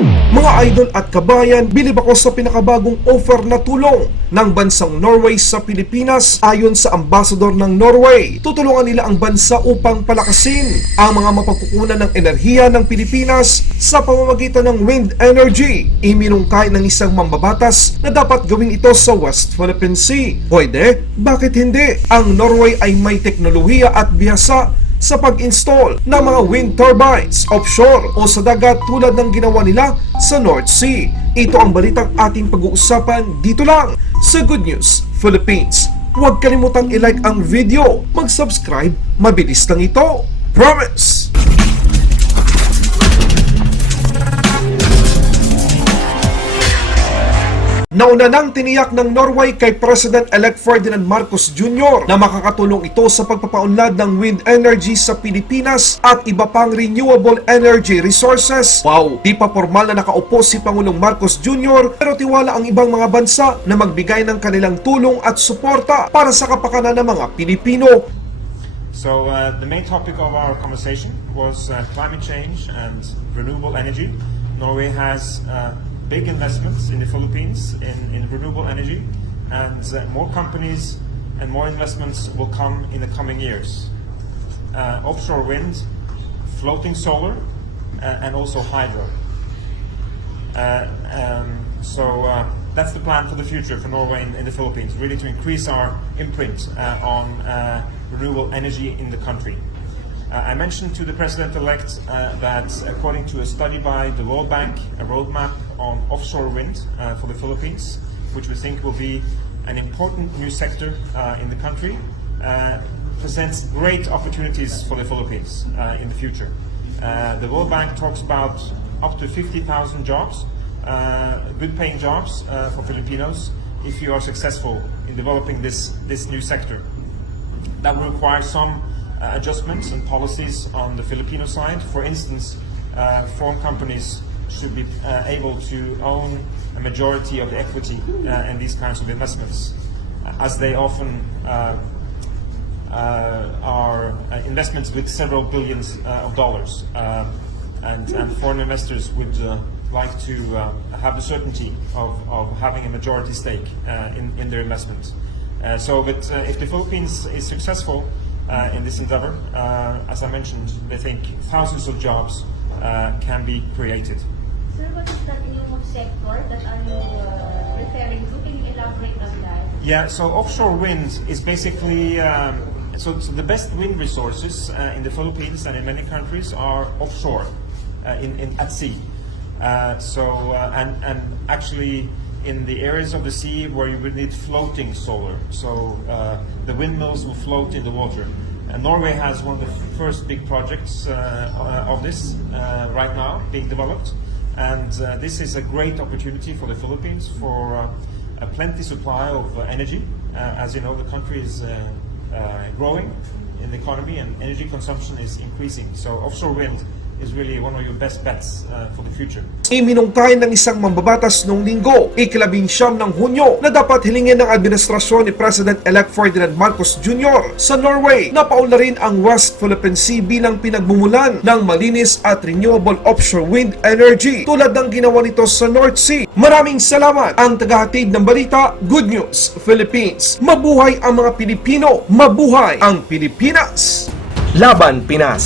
Mga idol at kabayan, bilib ako sa pinakabagong offer na tulong ng bansang Norway sa Pilipinas. Ayon sa ambassador ng Norway, tutulungan nila ang bansa upang palakasin ang mga mapagkukunan ng enerhiya ng Pilipinas sa pamamagitan ng wind energy. Iminungkay ng isang mambabatas na dapat gawin ito sa West Philippine Sea. Pwede? Bakit hindi? Ang Norway ay may teknolohiya at biyasa sa pag-install ng mga wind turbines offshore o sa dagat tulad ng ginawa nila sa North Sea. Ito ang balitang ating pag-uusapan dito lang sa Good News Philippines. Huwag kalimutang i-like ang video, mag-subscribe, mabilis lang ito. Promise! Nauna nang tiniyak ng Norway kay President-elect Ferdinand Marcos Jr. na makakatulong ito sa pagpapaunlad ng wind energy sa Pilipinas at iba pang renewable energy resources. Wow! Di pa formal na nakaupo si Pangulong Marcos Jr. pero tiwala ang ibang mga bansa na magbigay ng kanilang tulong at suporta para sa kapakanan ng mga Pilipino. So the main topic of our conversation was climate change and renewable energy. Norway has big investments in the Philippines in renewable energy, and more companies and more investments will come in the coming years. Offshore wind, floating solar, and also hydro. That's the plan for the future for Norway in the Philippines, really to increase our imprint on renewable energy in the country. I mentioned to the President-elect that according to a study by the World Bank, a roadmap on offshore wind for the Philippines, which we think will be an important new sector in the country, presents great opportunities for the Philippines in the future. The World Bank talks about up to 50,000 jobs, good-paying jobs for Filipinos if you are successful in developing this new sector. That will require some adjustments and policies on the Filipino side. For instance, foreign companies should be able to own a majority of the equity in these kinds of investments, as they often are investments with several billions of dollars, and foreign investors would like to have the certainty of having a majority stake in their investments. But if the Philippines is successful in this endeavor, as I mentioned, they think thousands of jobs can be created. Sir, what is that new sector that are you referring to? Can you elaborate on that? Yeah, so offshore wind is basically, so the best wind resources in the Philippines and in many countries are offshore, at sea. And actually in the areas of the sea where you would need floating solar, so the windmills will float in the water. And Norway has one of the first big projects of this right now being developed, and this is a great opportunity for the Philippines for a plenty supply of energy. As you know, the country is growing in the economy and energy consumption is increasing, so offshore wind is really one of your best bets for the future. Iminungkay ng isang mambabatas noong linggo, ika-19 ng Hunyo, na dapat hilingin ng administrasyon ni President-elect Ferdinand Marcos Jr. sa Norway na paunlarin ang West Philippine Sea bilang pinagbumulan ng malinis at renewable offshore wind energy tulad ng ginawa nito sa North Sea. Maraming salamat. Ang tagahatid ng balita, Good News Philippines. Mabuhay ang mga Pilipino, mabuhay ang Pilipinas. Laban Pinas.